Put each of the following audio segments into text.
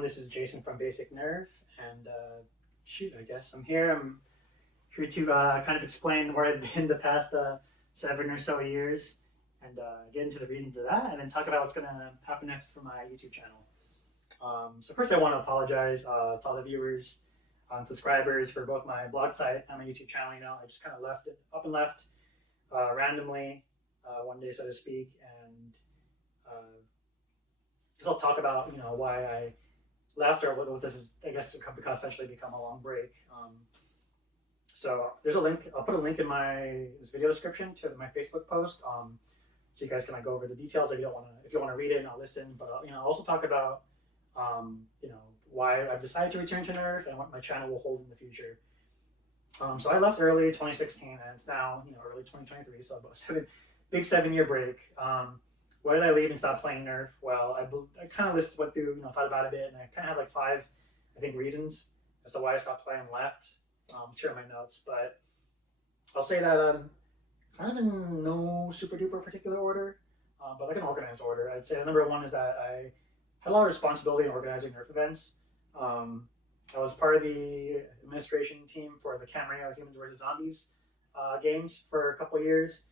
everyone. This is Jason from BasicNerf, and shoot, I guess I'm here. I'm here to kind of explain where I've been the past 7 or so years, and get into the reasons of that, and then talk about what's going to happen next for my YouTube channel. So first, I want to apologize to all the viewers, subscribers for both my blog site and my YouTube channel. I just kind of left it up and left randomly one day, so to speak, and because I'll talk about why I left or what this is. I guess because essentially become a long break. So there's a link. I'll put a link in this video description to my Facebook post, so you guys can go over the details if you want to read it and not listen. But I'll also talk about why I've decided to return to Nerf and what my channel will hold in the future. So I left early 2016, and it's now early 2023. So about big 7 year break. Why did I leave and stop playing Nerf? Well, I kind of went through, thought about it a bit, and I kind of have like 5, I think, reasons as to why I stopped playing and left. It's here in my notes, but I'll say that kind of in no super duper particular order, but like an organized order. I'd say number 1 is that I had a lot of responsibility in organizing Nerf events. I was part of the administration team for the Camera Humans vs. Zombies games for a couple of years.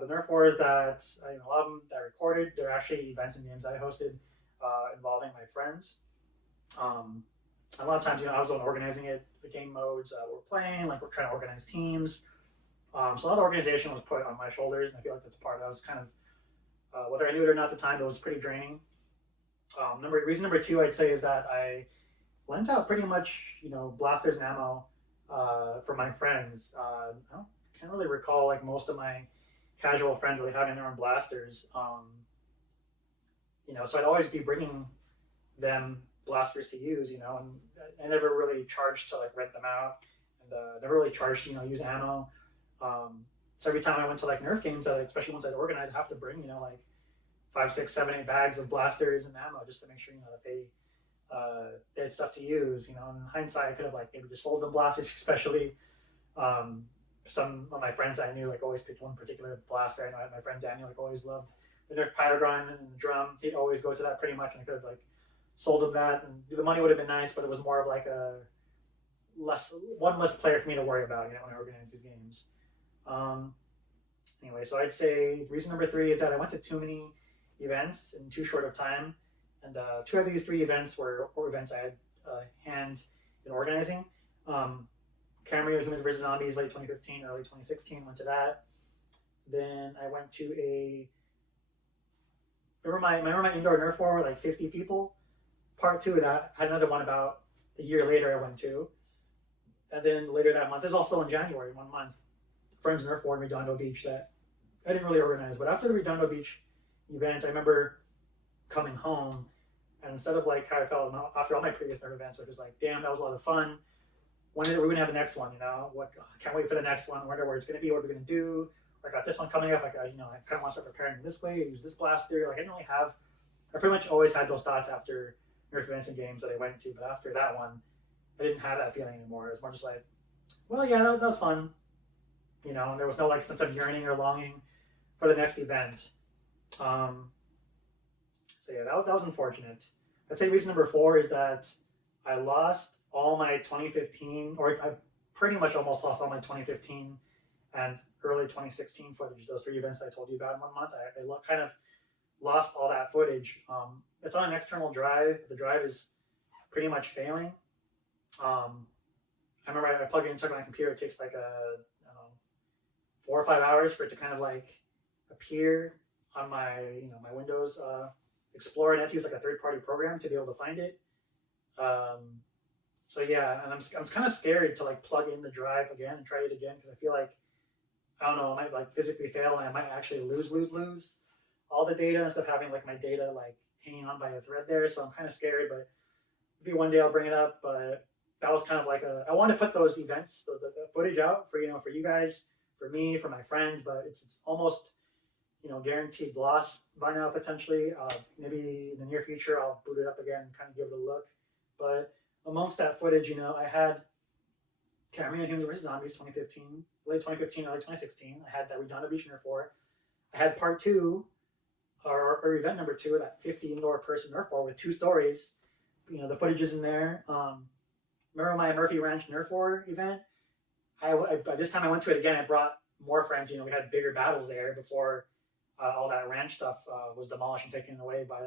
The Nerf wars that a lot of them that I recorded, they're actually events and games I hosted involving my friends. A lot of times, I was the one organizing it, the game modes we're playing, like we're trying to organize teams. So a lot of the organization was put on my shoulders, and I feel like that's part of that was kind of, whether I knew it or not at the time, it was pretty draining. Reason number 2, I'd say, is that I lent out pretty much, blasters and ammo for my friends. I can't really recall like most of my casual friends really having their own blasters. So I'd always be bringing them blasters to use, and I never really charged to like rent them out, and never really charged to use ammo. So every time I went to like Nerf games, especially once I'd organized, I'd have to bring like 5, 6, 7, 8 bags of blasters and ammo just to make sure that they had stuff to use. In hindsight, I could have like maybe just sold them blasters, especially. Some of my friends that I knew always picked one particular blaster. I know my friend Daniel always loved the Nerf Pyrogrind and the drum. He'd always go to that pretty much, and I could have sold him that, and the money would have been nice, but it was more of one less player for me to worry about, when I organized these games. Anyway, so I'd say reason number 3 is that I went to too many events in too short of time, and 2 of these 3 events were events I had hand in organizing. Camera Humans vs. Zombies, late 2015, early 2016, went to that. Then I went to remember my indoor Nerf war with 50 people? Part 2 of that, I had another one about a year later I went to. And then later that month, this is also in January, 1 month, Friends Nerf war in Redondo Beach that I didn't really organize. But after the Redondo Beach event, I remember coming home, and instead of how I felt after all my previous Nerf events, which was damn, that was a lot of fun. When are we gonna have the next one? I can't wait for the next one. I wonder where it's gonna be. What are we gonna do? I got this one coming up. I kind of want to start preparing this way. Use this blaster. I didn't really have. I pretty much always had those thoughts after Nerf events and games that I went to, but after that one, I didn't have that feeling anymore. It was more just well, yeah, that was fun. And there was no sense of yearning or longing for the next event. So yeah, that was unfortunate. I'd say reason number 4 is that I lost all my 2015, or I pretty much almost lost all my 2015 and early 2016 footage, those 3 events that I told you about in 1 month. I kind of lost all that footage. It's on an external drive. The drive is pretty much failing. I remember I plugged it into my computer. It takes 4 or 5 hours for it to kind of appear on my my Windows Explorer, and I have to use a third-party program to be able to find it. So yeah, and I'm kind of scared to plug in the drive again and try it again, because I feel I don't know, I might physically fail, and I might actually lose all the data instead of having my data hanging on by a thread there. So I'm kind of scared, but maybe one day I'll bring it up. But that was kind of I want to put those events, the footage out for for you guys, for me, for my friends, but it's almost guaranteed loss by now potentially. Maybe in the near future I'll boot it up again and kind of give it a look. But amongst that footage, I had Camera Humans vs. Zombies 2015, late 2015, early 2016. I had that Redondo Beach Nerf war. I had part 2, or event number 2 of that 50 indoor person Nerf war with 2 stories. the footage is in there. Remember my Murphy Ranch Nerf War event? By this time I went to it again. I brought more friends. We had bigger battles there before all that ranch stuff was demolished and taken away by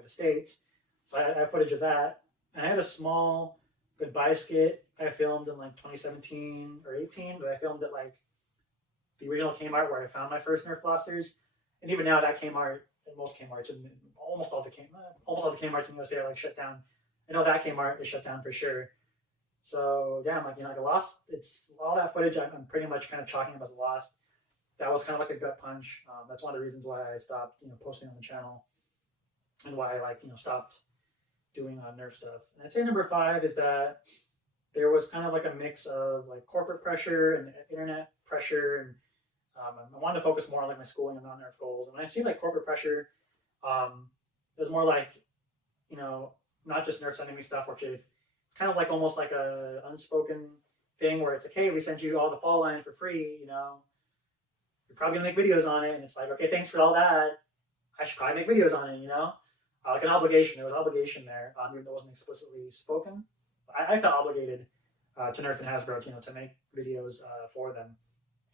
the states. So I have footage of that, and I had a small goodbye skit I filmed in like 2017 or 18, but I filmed it like the original Kmart where I found my first Nerf blasters, and even now that Kmart and most Kmarts and almost all the Kmarts in the USA are like shut down. I know that Kmart is shut down for sure. So yeah, I'm like, like I lost. It's all that footage. I'm pretty much kind of chalking up as lost. That was kind of like a gut punch. That's one of the reasons why I stopped, posting on the channel, and why I stopped doing Nerf stuff. And I'd say number 5 is that there was kind of like a mix of like corporate pressure and internet pressure, and I wanted to focus more on like my schooling and non-Nerf goals. And when I see like corporate pressure, it was more like, not just Nerf sending me stuff, which is kind of like almost like a unspoken thing where it's like, hey, we sent you all the fall line for free, you're probably gonna make videos on it, and it's like, okay, thanks for all that. I should probably make videos on it, like an obligation. There was an obligation there, even though it wasn't explicitly spoken. I felt obligated to Nerf and Hasbro, to make videos for them.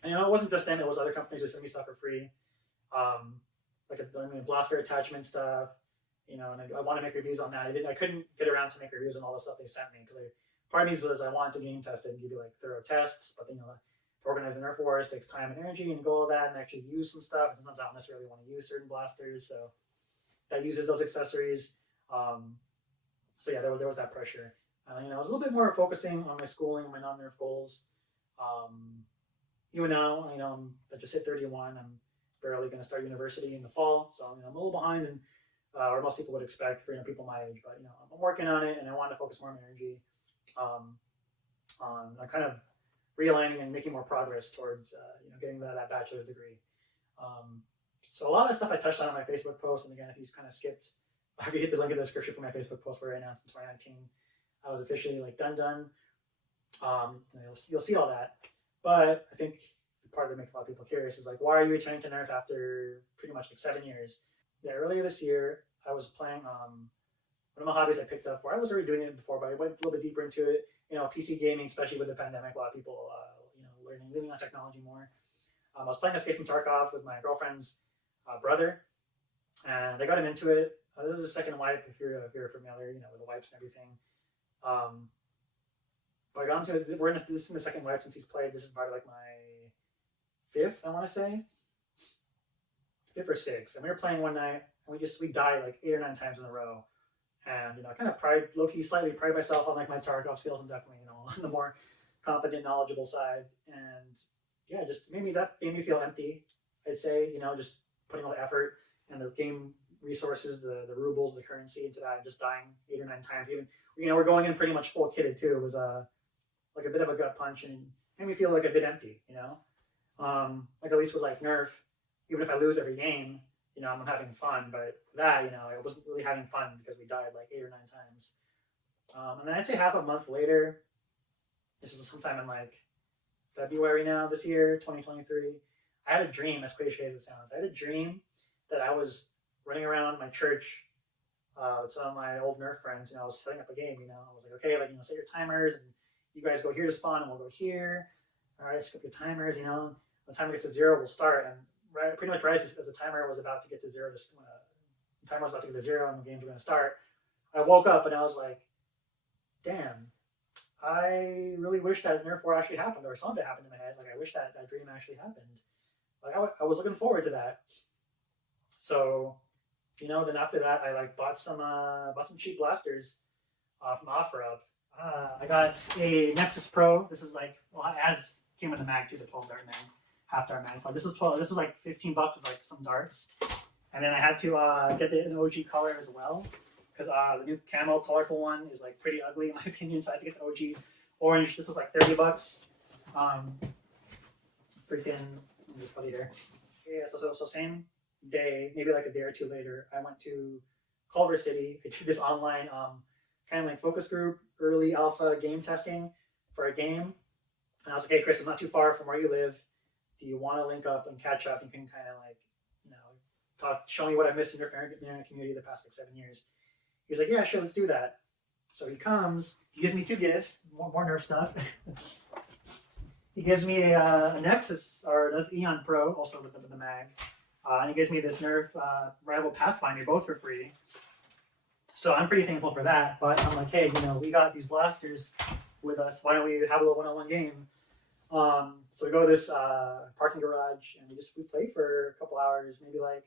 And it wasn't just them; it was other companies who sent me stuff for free, like blaster attachment stuff, and I want to make reviews on that. I couldn't get around to make reviews on all the stuff they sent me because part of me was I wanted to game test it and give you like thorough tests, but to organize the Nerf wars takes time and energy and go all that and actually use some stuff. And sometimes I don't necessarily want to use certain blasters, so that uses those accessories. So yeah, there was that pressure. I was a little bit more focusing on my schooling and my non-Nerf goals. Even now, I just hit 31. I'm barely going to start university in the fall, so I'm a little behind in or most people would expect for people my age. But I'm working on it, and I want to focus more of my energy on kind of realigning and making more progress towards getting that bachelor's degree. So a lot of that stuff I touched on my Facebook post, and again, if you kind of skipped, if you hit the link in the description for my Facebook post where I announced in 2019 I was officially like done. You'll see all that. But I think the part that makes a lot of people curious is like, why are you returning to Nerf after pretty much like 7 years? Yeah, earlier this year I was playing one of my hobbies I picked up where I was already doing it before, but I went a little bit deeper into it. PC gaming, especially with the pandemic, a lot of people leaning on technology more. I was playing Escape from Tarkov with my girlfriend's brother, and I got him into it. This is a second wipe if you're familiar, with the wipes and everything. But I got into it. This is the second wipe since he's played. This is probably like my 5th, I want to say, 5th or 6th. And we were playing one night, and we died like 8 or 9 times in a row. And I kind of slightly pride myself on like my Tarkov skills, and definitely on the more competent, knowledgeable side. And yeah, just made me feel empty. I'd say just putting all the effort and the game resources, the rubles, the currency into that, and just dying 8 or 9 times. Even we're going in pretty much full kitted too. It was like a bit of a gut punch and made me feel like a bit empty. Like at least with like Nerf, even if I lose every game, I'm having fun, but for that, I wasn't really having fun because we died like 8 or 9 times. And then I'd say half a month later, this is sometime in like February now this year, 2023, I had a dream, as cliche as it sounds. I had a dream that I was running around my church with some of my old Nerf friends. I was setting up a game, I was like, okay, set your timers, and you guys go here to spawn, and we'll go here. All right, set up your timers, when the timer gets to 0, we'll start. And pretty much right as the timer was about to get to 0, the timer was about to get to 0 and the games were going to start, I woke up and I was like, damn, I really wish that Nerf War actually happened, or something happened in my head. Like, I wish that dream actually happened. Like, I was looking forward to that. So, then after that, I bought some cheap blasters from OfferUp. I got a Nexus Pro. This is as came with the mag too, the 12 dart mag. Half dart mag. This was like $15 with like some darts, and then I had to get an OG color as well because the new camo colorful one is like pretty ugly in my opinion. So I had to get the OG orange. This was like $30. Freaking, let me just put it here. Yeah, so same day, maybe like a day or two later, I went to Culver City. I did this online kind of like focus group, early alpha game testing for a game, and I was like, hey Chris, I'm not too far from where you live. Do you want to link up and catch up? You can kind of like, show me what I've missed in your internet community the past like 7 years. He's like, yeah, sure, let's do that. So he comes, he gives me 2 gifts, more Nerf stuff. He gives me a Nexus, or an Eon Pro, also with the mag. And he gives me this Nerf Rival Pathfinder, both for free. So I'm pretty thankful for that. But I'm like, hey, we got these blasters with us. Why don't we have a little one-on-one game? So we go to this parking garage, and we played for a couple hours, maybe like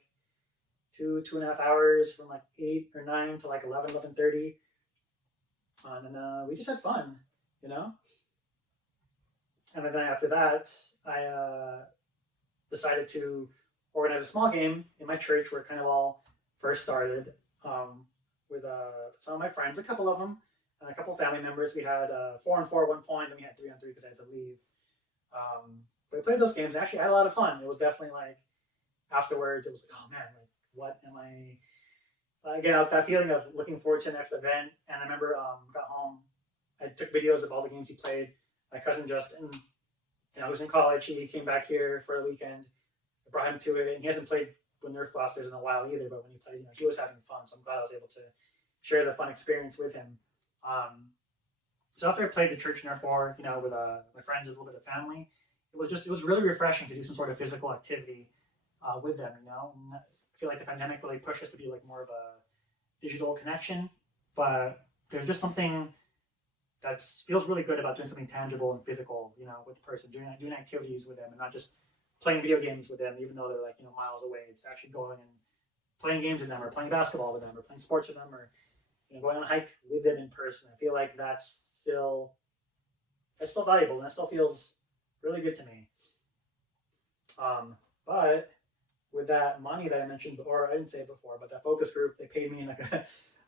2.5 hours, from like 8 or 9 to like 11:30. And then we just had fun, And then after that, I decided to organize a small game in my church where it kind of all first started, with some of my friends, a couple of them, and a couple of family members. We had 4-on-4 at one point, then we had 3-on-3 because I had to leave. But we played those games, and actually I had a lot of fun. It was definitely like, afterwards, it was like, oh man, like, what am I... Again, that feeling of looking forward to the next event. And I remember got home, I took videos of all the games he played. My cousin Justin, was in college. He came back here for a weekend. I brought him to it, and he hasn't played with Nerf blasters in a while either. But when he played, he was having fun. So I'm glad I was able to share the fun experience with him. So after I played the church Nerf War, with my friends and a little bit of family, it was really refreshing to do some sort of physical activity with them. And I feel like the pandemic really pushed us to be like more of a digital connection, but there's just something that feels really good about doing something tangible and physical, with the person, doing activities with them, and not just playing video games with them, even though they're like miles away. It's actually going and playing games with them, or playing basketball with them, or playing sports with them, or going on a hike with them in person. I feel like that's still valuable, and that still feels really good to me. But with that money that I mentioned, or I didn't say it before, but that focus group, they paid me like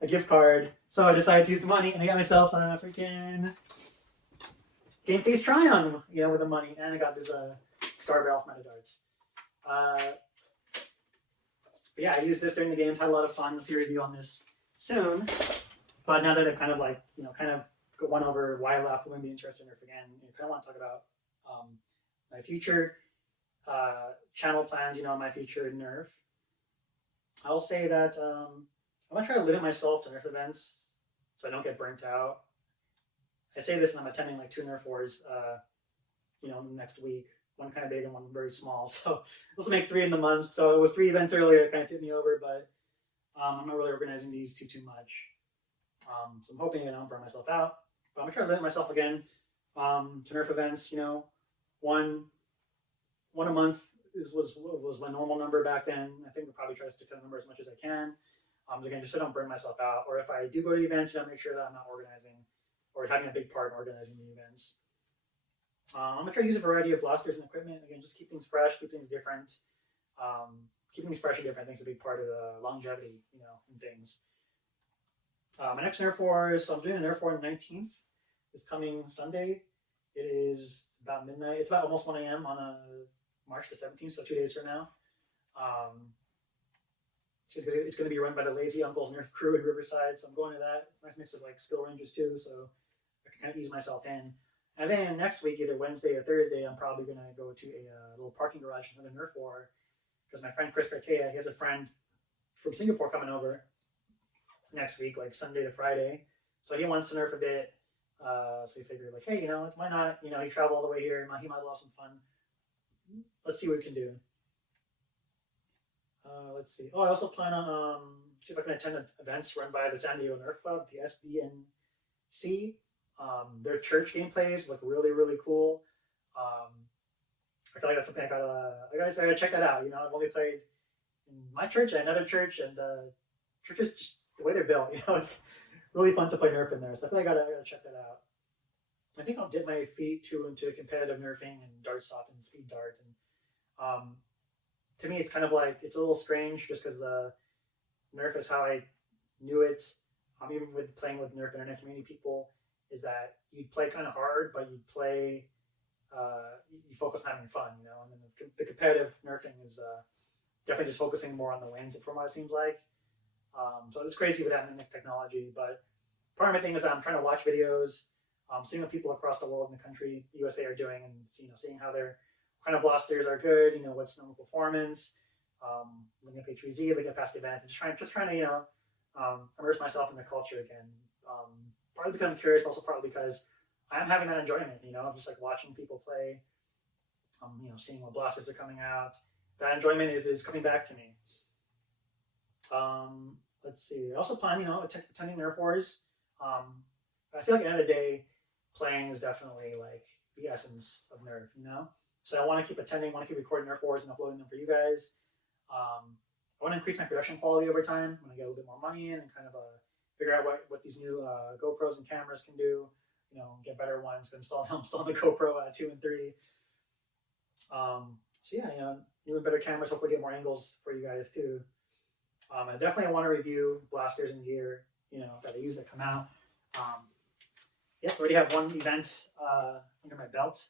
a gift card. So I decided to use the money, and I got myself a freaking Game Face Try-On, with the money, and I got this Star Barrel from Darts. But yeah, I used this during the games, had a lot of fun. We'll see a review on this soon. But now that I've kind of gone over why I left, I wouldn't be interested in Nerf again. I kind of want to talk about my future channel plans, my future Nerf. I'll say that I'm going to try to limit myself to Nerf events so I don't get burnt out. I say this and I'm attending like 2 Nerf Wars, next week. One kind of big and one very small. So this will make 3 in the month. So it was 3 events earlier. It kind of tipped me over, but I'm not really organizing these too much. So I'm hoping I don't burn myself out. But I'm going to try to limit myself again to Nerf events. One a month was my normal number back then. I think we'll probably try to stick to the number as much as I can. Again, just so I don't burn myself out. Or if I do go to events, make sure that I'm not organizing or having a big part in organizing the events. I'm going to try to use a variety of blasters and equipment. Again, just keep things fresh, keep things different. Keeping things fresh and different, I think, is a big part of the longevity, in things. My next Nerf War is, so I'm doing the Nerf War on the 19th, this coming Sunday. It is about midnight. It's about almost 1 a.m. on March the 17th, so 2 days from now. It's going to be run by the Lazy Uncles Nerf crew in Riverside, so I'm going to that. It's a nice mix of like skill rangers too, so I can kind of ease myself in. And then next week, either Wednesday or Thursday, I'm probably going to go to a little parking garage for the Nerf War, because my friend Chris Cartea, he has a friend from Singapore coming over next week, like Sunday to Friday. So he wants to Nerf a bit. So we figured, like, hey, why not? He traveled all the way here. He might as well have some fun. Let's see what we can do. Let's see. Oh, I also plan on see if I can attend events run by the San Diego Nerf Club, the SDNC. Their church gameplays look really, really cool. I feel like that's something I gotta check that out. I've only played in my church and another church, and churches, just the way they're built, it's really fun to play Nerf in there. So I feel like I gotta check that out. I think I'll dip my feet too into competitive Nerfing and dart stop and speed dart. And to me, it's kind of like, it's a little strange just because the Nerf is how I knew it. Even with playing with Nerf internet community people, is that you play kind of hard, but you play, you focus on having fun, And then the competitive Nerfing is definitely just focusing more on the wins, from what it seems like. So it's crazy with that technology, but part of my thing is that I'm trying to watch videos, seeing what people across the world in the country, USA, are doing, and seeing how their kind of blasters are good, what's normal performance, looking at H3Z, looking at past events, and just trying to immerse myself in the culture again. partly because I'm curious, but also partly because I'm having that enjoyment. You know, I'm just like watching people play. You know, seeing what blasters are coming out. That enjoyment is coming back to me. Let's see. I also plan, you know, attending Nerf wars. I feel like at the end of the day, playing is definitely like the essence of Nerf. You know, so I want to keep attending, want to keep recording Nerf wars and uploading them for you guys. I want to increase my production quality over time when I get a little bit more money in and kind of figure out what these new GoPros and cameras can do. You know, get better ones. Install the GoPro 2 and 3. So yeah, you know, new and better cameras. Hopefully, get more angles for you guys too. I definitely want to review blasters and gear. You know, that I use that come out. Yep, already have one event under my belt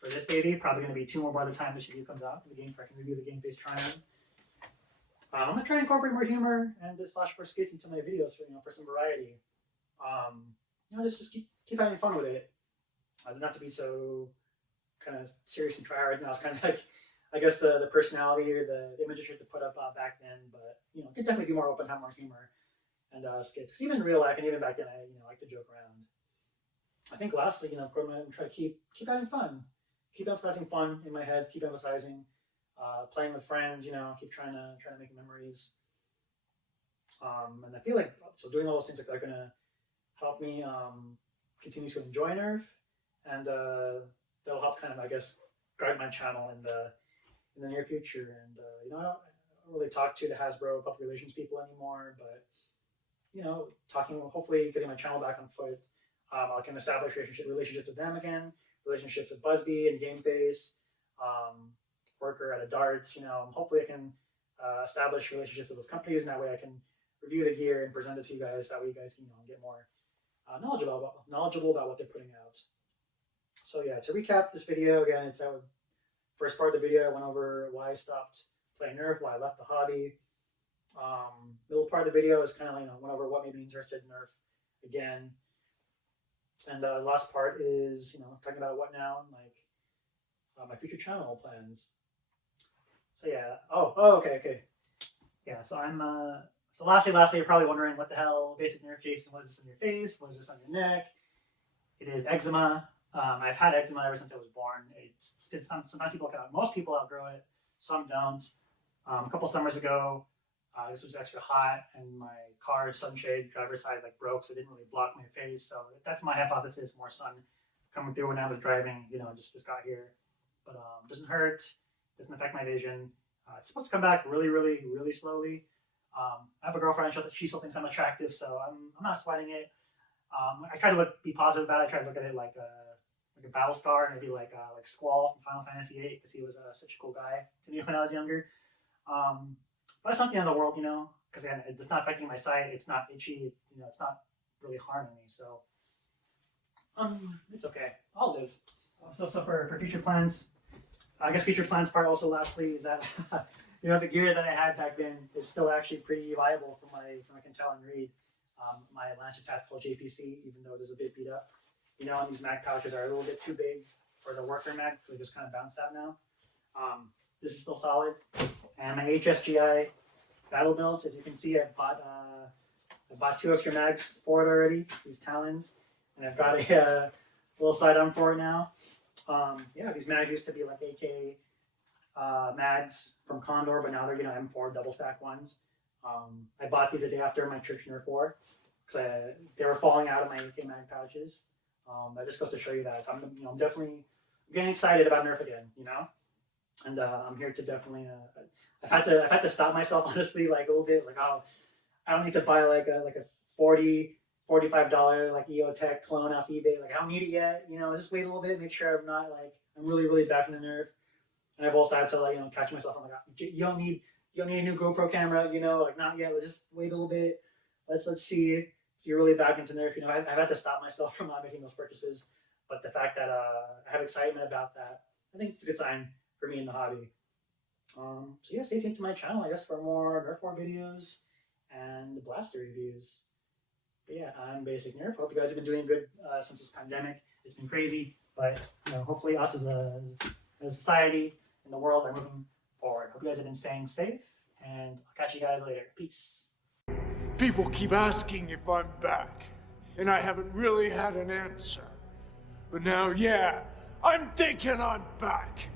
for this baby. Probably going to be 2 more by the time this video comes out. For the game, so I can review the game face try-on. I'm gonna try and incorporate more humor and slash more skits into my videos for, you know, for some variety. You know, just keep having fun with it. It doesn't have to be so kind of serious and try hard. Now it's kind of like, I guess the personality or the image I tried to put up back then, but you know, could definitely be more open, have more humor and skits. Because even in real life and even back then, I like to joke around. I think lastly, you know, of course, I'm gonna try to keep having fun, keep emphasizing fun in my head, keep emphasizing playing with friends. You know, keep trying to make memories. And I feel like so doing all those things are gonna help me continue to enjoy Nerf, and that'll help kind of, I guess, guide my channel in the near future. And you know, I don't really talk to the Hasbro public relations people anymore, but you know, hopefully getting my channel back on foot. I can establish relationships with them again, relationships with Busby and GameFace, Worker at a Darts. You know, hopefully I can establish relationships with those companies, and that way I can review the gear and present it to you guys. That way you guys can, you know, get more knowledgeable about what they're putting out. So yeah, to recap this video again, it's our first part of the video. I went over why I stopped playing Nerf, why I left the hobby. Middle part of the video is kind of, you know, went over what made me interested in Nerf again. And the last part is, you know, talking about what now, and like my future channel plans. So yeah. Okay. Yeah. So I'm. So lastly, you're probably wondering what the hell, Basic Nerf, Jason. What is this on your face? What is this on your neck? It is eczema. I've had eczema ever since I was born. Sometimes most people outgrow it. Some don't. A couple summers ago, this was extra hot, and my car's sunshade driver's side like broke, so it didn't really block my face. So that's my hypothesis. More sun coming through when I was driving. You know, just got here, but doesn't hurt. Doesn't affect my vision. It's supposed to come back really slowly. I have a girlfriend. She still thinks I'm attractive, so I'm not sweating it. I try to be positive about it. I try to look at it like a battle star, and maybe like Squall from Final Fantasy VIII, because he was such a cool guy to me when I was younger. But it's not the end of the world, you know, because again, it's not affecting my sight. It's not itchy. You know, it's not really harming me. So it's okay. I'll live. So for future plans, I guess future plans part also lastly is that you know, the gear that I had back then is still actually pretty viable from I can tell and read. My Lancia Tactical JPC, even though it is a bit beat up. You know, and these mag pouches are a little bit too big for the worker mag. They just kind of bounce out now. This is still solid. And my HSGI battle belts, as you can see, I bought 2 extra mags for it already, these Talons. And I've got a little sidearm for it now. Yeah, these mags used to be like AK mags from Condor, but now they're, you know, M4 double stack ones. I bought these a day after my Church Nerf War because they were falling out of my AK mag pouches. That just goes to show you that I'm definitely getting excited about Nerf again, you know, and I'm here to definitely. I've had to stop myself honestly, like a little bit, like, oh, I don't need to buy like a $45 like EOTech clone off eBay. Like, I don't need it yet, you know. Just wait a little bit, make sure I'm not like I'm really back in the Nerf. And I've also had to, like, you know, catch myself. I'm like, you don't need a new GoPro camera, you know, like, not yet. Let's just wait a little bit. Let's see if you're really back into Nerf. You know, I've had to stop myself from not making those purchases. But the fact that I have excitement about that, I think it's a good sign for me in the hobby. So yeah, stay tuned to my channel, I guess, for more Nerf War videos and blaster reviews. But yeah, I'm Basic Nerf. Hope you guys have been doing good since this pandemic. It's been crazy, but you know, hopefully us as a society in the world are moving forward. Hope you guys have been staying safe, and I'll catch you guys later. Peace. People keep asking if I'm back. and I haven't really had an answer. But now, yeah, I'm thinking I'm back.